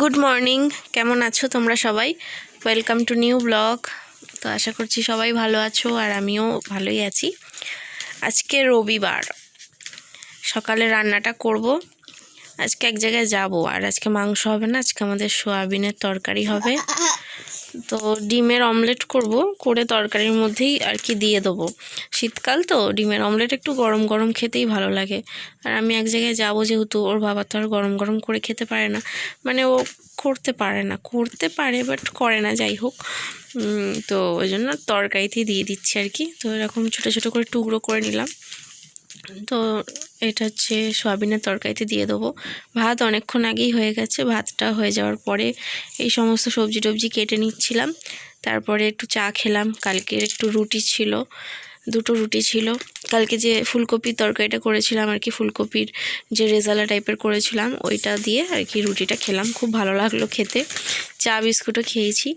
Good morning, কেমন আছো তোমরা সবাই? Welcome to new blog. তো আশা করছি সবাই ভালো আছো, আর আমিও ভালোই আছি। আজকে রবিবার, সকালে রান্নাটা করব। আজকে এক জায়গায় যাব, আর আজকে মাংস হবে না, আজকে আমাদের সোয়াবিনের তরকারি হবে। তো ডিমের অমলেট করব, করে তরকারির মধ্যেই আর কি দিয়ে দেবো। শীতকাল তো ডিমের অমলেট একটু গরম গরম খেতেই ভালো লাগে। আর আমি এক জায়গায় যাব যেহেতু, ওর বাবা তো আর গরম গরম করে খেতে পারে না, মানে ও করতে পারে বাট করে না, যাই হোক। তো ওই জন্য তরকারিতেই দিয়ে দিচ্ছি আর কি। তো এরকম ছোটো ছোটো করে টুকরো করে নিলাম। তো এটা হচ্ছে সয়াবিনের তরকারিতে দিয়ে দেবো। ভাত অনেকক্ষণ আগেই হয়ে গেছে, ভাতটা হয়ে যাওয়ার পরে এই সমস্ত সবজি টবজি কেটে নিচ্ছিলাম। তারপরে একটু চা খেলাম। কালকের একটু রুটি ছিল, 2টো রুটি ছিল। কালকে যে ফুলকপির তরকারিটা করেছিলাম আর কি, ফুলকপির যে রেজালা টাইপের করেছিলাম, ওইটা দিয়ে আর কি রুটিটা খেলাম, খুব ভালো লাগলো খেতে। চা বিস্কুটও খেয়েছি।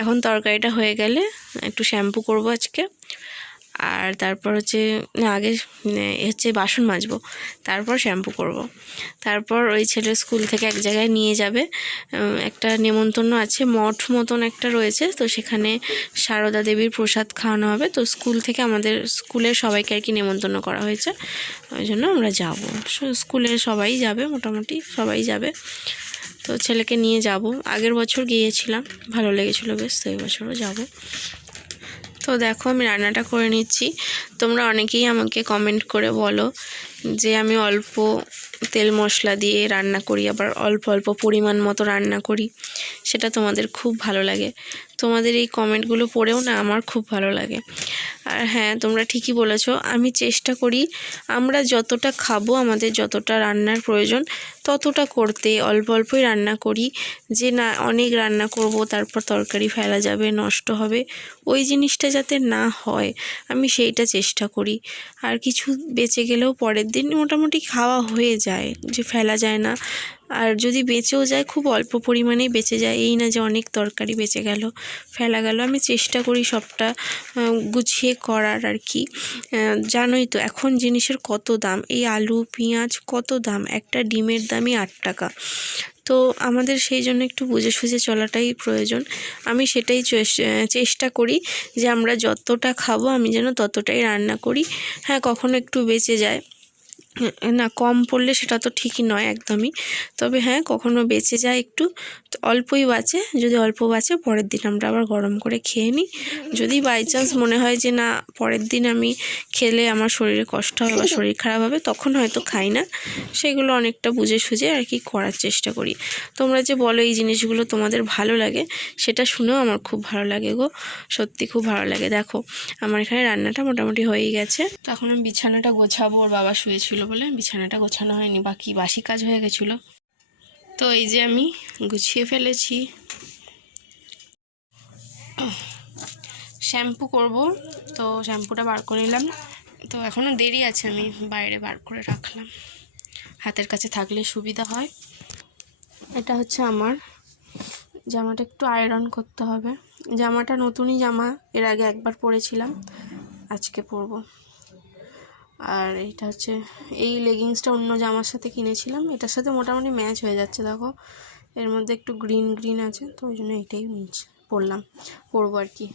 এখন তরকারিটা হয়ে গেলে একটু শ্যাম্পু করব আজকে। আর তারপর হচ্ছে আগে হচ্ছে বাসন মাজবো, তারপর শ্যাম্পু করব। তারপর ওই ছেলে স্কুল থেকে এক জায়গায় নিয়ে যাবে, একটা নেমন্তন্ন আছে, মঠ মতন একটা রয়েছে, তো সেখানে সারদা দেবীর প্রসাদ খাওয়ানো হবে। তো স্কুল থেকে আমাদের স্কুলের সবাইকে আর কি নেমন্তন্ন করা হয়েছে, ওই জন্য আমরা যাব। স্কুলের সবাই যাবে, মোটামুটি সবাই যাবে। তো ছেলেকে নিয়ে যাব। আগের বছর গিয়েছিলাম, ভালো লেগেছিলো বেশ, তো এই বছরও যাব। তো দেখো আমি রান্নাটা করে নিচ্ছি। তোমরা অনেকেই আমাকে কমেন্ট করে বলো যে আমি অল্প তেল মশলা দিয়ে রান্না করি, আবার অল্প অল্প পরিমাণ মতো রান্না করি, সেটা তোমাদের খুব ভালো লাগে। তোমাদের এই কমেন্টগুলো পড়েও না আমার খুব ভালো লাগে। আর হ্যাঁ, তোমরা ঠিকই বলেছো, আমি চেষ্টা করি আমরা যতটা খাবো, আমাদের যতটা রান্নার প্রয়োজন ততটা করতে, অল্প অল্পই রান্না করি। যে না অনেক রান্না করব তারপর তরকারি ফেলা যাবে, নষ্ট হবে, ওই জিনিসটা যাতে না হয় আমি সেইটা চেষ্টা করি। আর কিছু বেঁচে গেলেও পরের দিন মোটামুটি খাওয়া হয়ে যায়, যে ফেলা যায় না। আর যদি বেঁচেও যায় খুব অল্প পরিমাণেই বেঁচে যায়, এই না যে অনেক তরকারি বেঁচে গেল, ফেলা গেল। আমি চেষ্টা করি সবটা গুছিয়ে করার আর কি। জানোই তো এখন জিনিসের কত দাম, এই আলু পেঁয়াজ কত দাম, একটা ডিমের দামই 8 টাকা। তো আমাদের সেই জন্য একটু বুঝে সুঝে চলাটাই প্রয়োজন। আমি সেটাই চেষ্টা করি যে আমরা যতটা খাবো আমি যেন ততটাই রান্না করি। হ্যাঁ, কখনো একটু বেঁচে যায় না, কম পড়লে সেটা তো ঠিকই নয় একদমই, তবে হ্যাঁ কখনো বেঁচে যায় একটু, তো অল্পই বাঁচে, যদি অল্প বাঁচে পরের দিন আমরা আবার গরম করে খেয়ে নিই। যদি বাই চান্স মনে হয় যে না পরের দিন আমি খেলে আমার শরীরে কষ্ট হবে বা শরীর খারাপ হবে, তখন হয়তো খাই না। সেগুলো অনেকটা বুঝে সুঝে আর কি করার চেষ্টা করি। তোমরা যে বলো এই জিনিসগুলো তোমাদের ভালো লাগে, সেটা শুনেও আমার খুব ভালো লাগে গো, সত্যি খুব ভালো লাগে। দেখো আমার এখানে রান্নাটা মোটামুটি হয়েই গেছে। তো এখন আমি বিছানাটা গোছাবো, ওর বাবা শুয়েছিল বলে বিছানাটা গোছানো হয়নি, বাসি কাজ হয়ে গেছিলো। তো এই যে আমি গুছিয়ে ফেলেছি। শ্যাম্পু করব, তো শ্যাম্পুটা বার করে নিলাম। তো এখনও দেরি আছে, আমি বাইরে বার করে রাখলাম, হাতের কাছে থাকলে সুবিধা হয়। এটা হচ্ছে আমার জামাটা, একটু আয়রন করতে হবে। জামাটা নতুনই জামা, এর আগে একবার পরেছিলাম, আজকে পরবো। আর এইটা হচ্ছে, এই লেগিংসটা অন্য জামার সাথে কিনেছিলাম, এটার সাথে মোটামুটি ম্যাচ হয়ে যাচ্ছে। দেখো এর মধ্যে একটু গ্রিন গ্রিন আছে, তো ওই জন্য এটাই পরবো আর কি।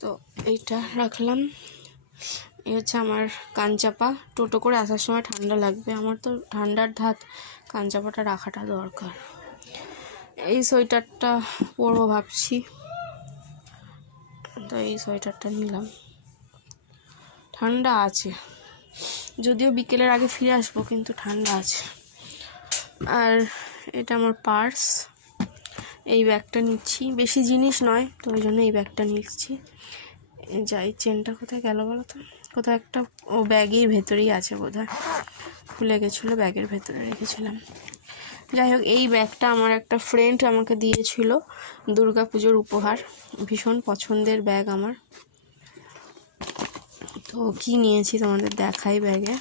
তো এইটা রাখলাম। এই হচ্ছে আমার কানচাপা, টোটো করে আসার সময় ঠান্ডা লাগবে, আমার তো ঠান্ডার ধাত, কানচাপাটা রাখাটা দরকার। এই সোয়েটারটা পরবো ভাবছি, তো এই সোয়েটারটা নিলাম। ঠান্ডা আছে, যদিও বিকেলের আগে ফিরে আসবো, কিন্তু ঠান্ডা আছে। আর এটা আমার পার্স, এই ব্যাগটা নিচ্ছি, বেশি জিনিস নয় তো ওই জন্য এই ব্যাগটা নিচ্ছি। যাই, চেনটা কোথায় গেল বলো তো, কোথাও একটা, ও ব্যাগের ভেতরেই আছে বোধহয়, খুলে গেছিলো, ব্যাগের ভেতরে রেখেছিলাম। যাই হোক, এই ব্যাগটা আমার একটা ফ্রেন্ড আমাকে দিয়েছিল দুর্গা পুজোর উপহার, ভীষণ পছন্দের ব্যাগ আমার। তো কি নিয়েছি তোমাদের দেখাই ব্যাগে।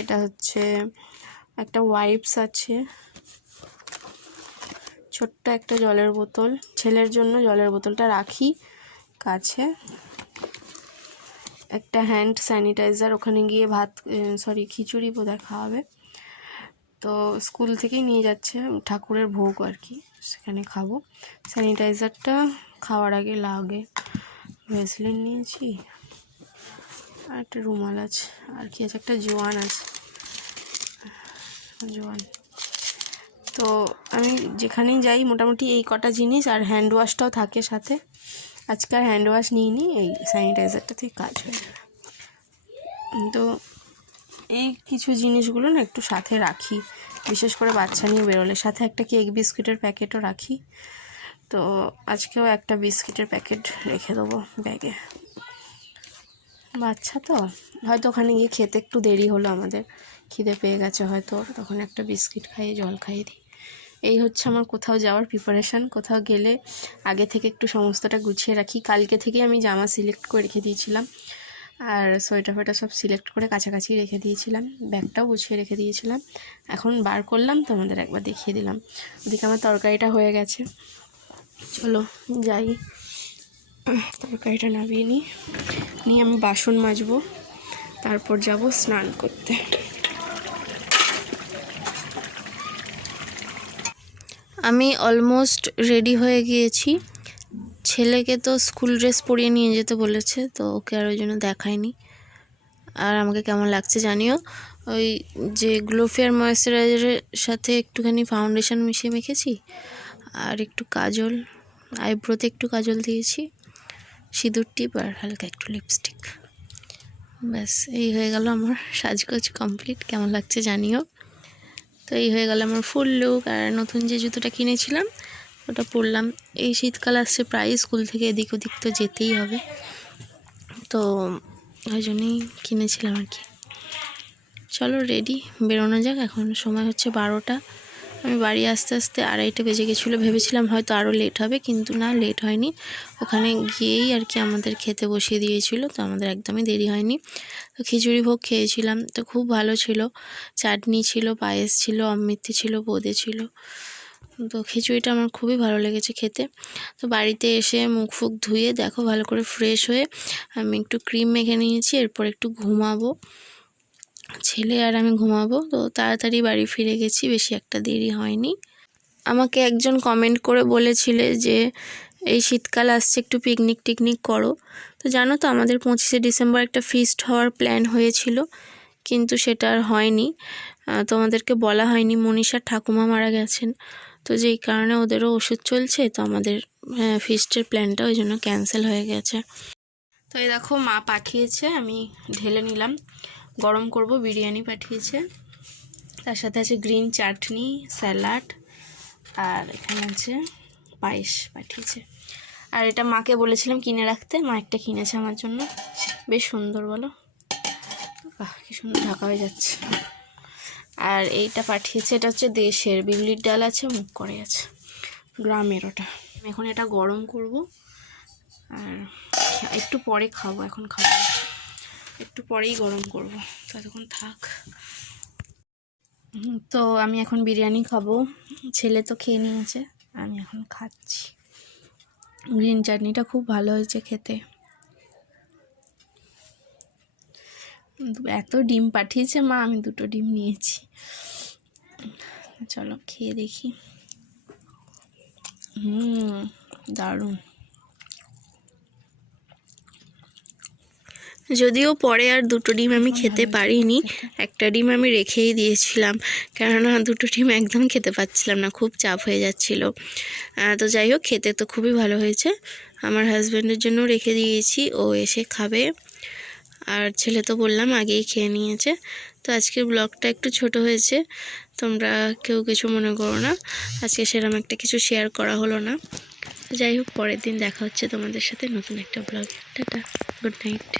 এটা হচ্ছে একটা ওয়াইপস আছে, ছোট্ট একটা জলের বোতল, ছেলের জন্য জলের বোতলটা রাখি কাছে, একটা হ্যান্ড স্যানিটাইজার, ওখানে গিয়ে খিচুড়ি বোধহয় খাওয়াবে, তো স্কুল থেকেই নিয়ে যাচ্ছে, ঠাকুরের ভোগ আর কি, সেখানে খাবো। স্যানিটাইজারটা খাওয়ার আগে লাগে। ভেসলিন নিয়েছি, আর একটা রুমাল আছে, আর কি আছে, একটা জোয়ান আছে, জোয়ান। তো আমি যেখানেই যাই মোটামুটি এই কটা জিনিস, আর হ্যান্ড ওয়াশটাও থাকে সাথে। আজকে আর হ্যান্ড ওয়াশ নিইনি, এই স্যানিটাইজারটা থেকে কাজ হয়ে যাবে। তো এই কিছু জিনিসগুলো না একটু সাথে রাখি, বিশেষ করে বাচ্চা নিয়ে বেরোলে। সাথে একটা কেক বিস্কিটের প্যাকেটও রাখি। তো আজকেও একটা বিস্কিটের প্যাকেট রেখে দেবো ব্যাগে। বাচ্চা তো হয়তো ওখানে গিয়ে খেতে একটু দেরি হলো, আমাদের খিদে পেয়ে গেছে হয়তো, তখন একটা বিস্কিট খাইয়ে জল খাইয়ে দিই। এই হচ্ছে আমার কোথাও যাওয়ার প্রিপারেশান। কোথাও গেলে আগে থেকে একটু সমস্তটা গুছিয়ে রাখি। কালকে থেকে আমি জামা সিলেক্ট করে রেখে দিয়েছিলাম, আর সোয়েটার ফোয়েটার সব সিলেক্ট করে কাছাকাছি রেখে দিয়েছিলাম, ব্যাগটাও গুছিয়ে রেখে দিয়েছিলাম। এখন বার করলাম, তোমাদের একবার দেখিয়ে দিলাম। ওদিকে আমার তরকারিটা হয়ে গেছে, চলো যাই তরকারিটা নামিয়ে নিয়ে আমি বাসন মাজবো, তারপর যাব স্নান করতে। আমি অলমোস্ট রেডি হয়ে গিয়েছি। ছেলেকে তো স্কুল ড্রেস পরিয়ে নিয়ে যেতে বলেছে, তো ওকে আর ওই জন্য দেখায়নি। আর আমাকে কেমন লাগছে জানিও। ওই যে গ্লোফেয়ার ময়েশ্চারাইজারের সাথে একটুখানি ফাউন্ডেশন মিশিয়ে মেখেছি, আর একটু কাজল, আইব্রোতে একটু কাজল দিয়েছি, সিঁদুর টিপ আর হালকা একটু লিপস্টিক। ব্যাস এই হয়ে গেল আমার সাজগোজ কমপ্লিট। কেমন লাগছে জানিও। তো এই হয়ে গেল আমার ফুল লুক। আর নতুন যে জুতোটা কিনেছিলাম ওটা পরলাম। এই শীতকাল আসছে, প্রায় স্কুল থেকে এদিক ওদিক তো যেতেই হবে, তো ওই জন্যই কিনেছিলাম আর কি। চলো রেডি, বেরোনো যাক। এখন সময় হচ্ছে 12টা। আমি বাড়ি আস্তে আস্তে 2:30 বেজে গেছিলো। ভেবেছিলাম হয়তো আরও লেট হবে, কিন্তু না, লেট হয়নি। ওখানে গিয়েই আর কি আমাদের খেতে বসিয়ে দিয়েছিল, তো আমাদের একদমই দেরি হয়নি। তো খিচুড়ি ভোগ খেয়েছিলাম, তো খুব ভালো ছিল। চাটনি ছিল, পায়েস ছিল, অমৃতি ছিল, বোঁদে ছিল। তো খিচুড়িটা আমার খুবই ভালো লেগেছে খেতে। তো বাড়িতে এসে মুখ ফুক ধুয়ে দেখো ভালো করে ফ্রেশ হয়ে আমি একটু ক্রিম মেখে নিয়েছি। এরপর একটু ঘুমাবো, ছেলে আর আমি ঘুমাবো। তো তাড়াতাড়ি বাড়ি ফিরে গেছি, বেশি একটা দেরি হয়নি। আমাকে একজন কমেন্ট করে বলেছিলে যে এই শীতকাল আসছে, একটু পিকনিক টিকনিক করো। তো জানো তো আমাদের 25শে ডিসেম্বর একটা ফিস্ট হওয়ার প্ল্যান হয়েছিল, কিন্তু সেটা আর হয়নি। তোমাদেরকে বলা হয়নি, মনীষার ঠাকুমা মারা গেছেন, তো যেই কারণে ওদেরও ওষুধ চলছে, তো আমাদের ফিস্টের প্ল্যানটা ওই জন্য ক্যান্সেল হয়ে গেছে। তো এই দেখো মা পাঠিয়েছে, আমি ঢেলে নিলাম, গরম করব। বিরিয়ানি পাঠিয়েছে, তার সাথে আছে গ্রিন চাটনি, স্যালাড, আর এখানে আছে পায়েস পাঠিয়েছে। আর এটা মাকে বলেছিলাম কিনে রাখতে, মা একটা কিনেছে আমার জন্য, বেশ সুন্দর, বলো কি সুন্দর ঢাকা হয়ে যাচ্ছে। আর এইটা পাঠিয়েছে, এটা হচ্ছে দেশের, বিউলির ডাল আছে, মুগ করে আছে, গ্রামের ওটা। এখন এটা গরম করব, আর একটু পরে খাবো, এখন খাবো, একটু পরেই গরম করব, ততক্ষণ থাক। তো আমি এখন বিরিয়ানি খাবো, ছেলে তো খেয়ে নিয়েছে, আমি এখন খাচ্ছি। গ্রিন চাটনিটা খুব ভালো হয়েছে খেতে। এত ডিম পাঠিয়েছে মা, আমি 2টো ডিম নিয়েছি। চলো খেয়ে দেখি। দারুণ। যদিও পরে আর 2টো ডিম আমি খেতে পারিনি, একটা ডিম আমি রেখেই দিয়েছিলাম, কেননা 2টো ডিম একদম খেতে পাচ্ছিলাম না, খুব চাপ হয়ে যাচ্ছিল। তো যাই হোক, খেতে তো খুবই ভালো হয়েছে। আমার হাজব্যান্ডের জন্য রেখে দিয়েছি, ও এসে খাবে। আর ছেলে তো বললাম আগেই খেয়ে নিয়েছে। তো আজকের ব্লগটা একটু ছোট হয়েছে, তোমরা কেউ কিছু মনে করো না, আজকে সেরকম একটা কিছু শেয়ার করা হলো না। যাই হোক, পরের দিন দেখা হচ্ছে তোমাদের সাথে নতুন একটা ব্লগ। Tata, good night.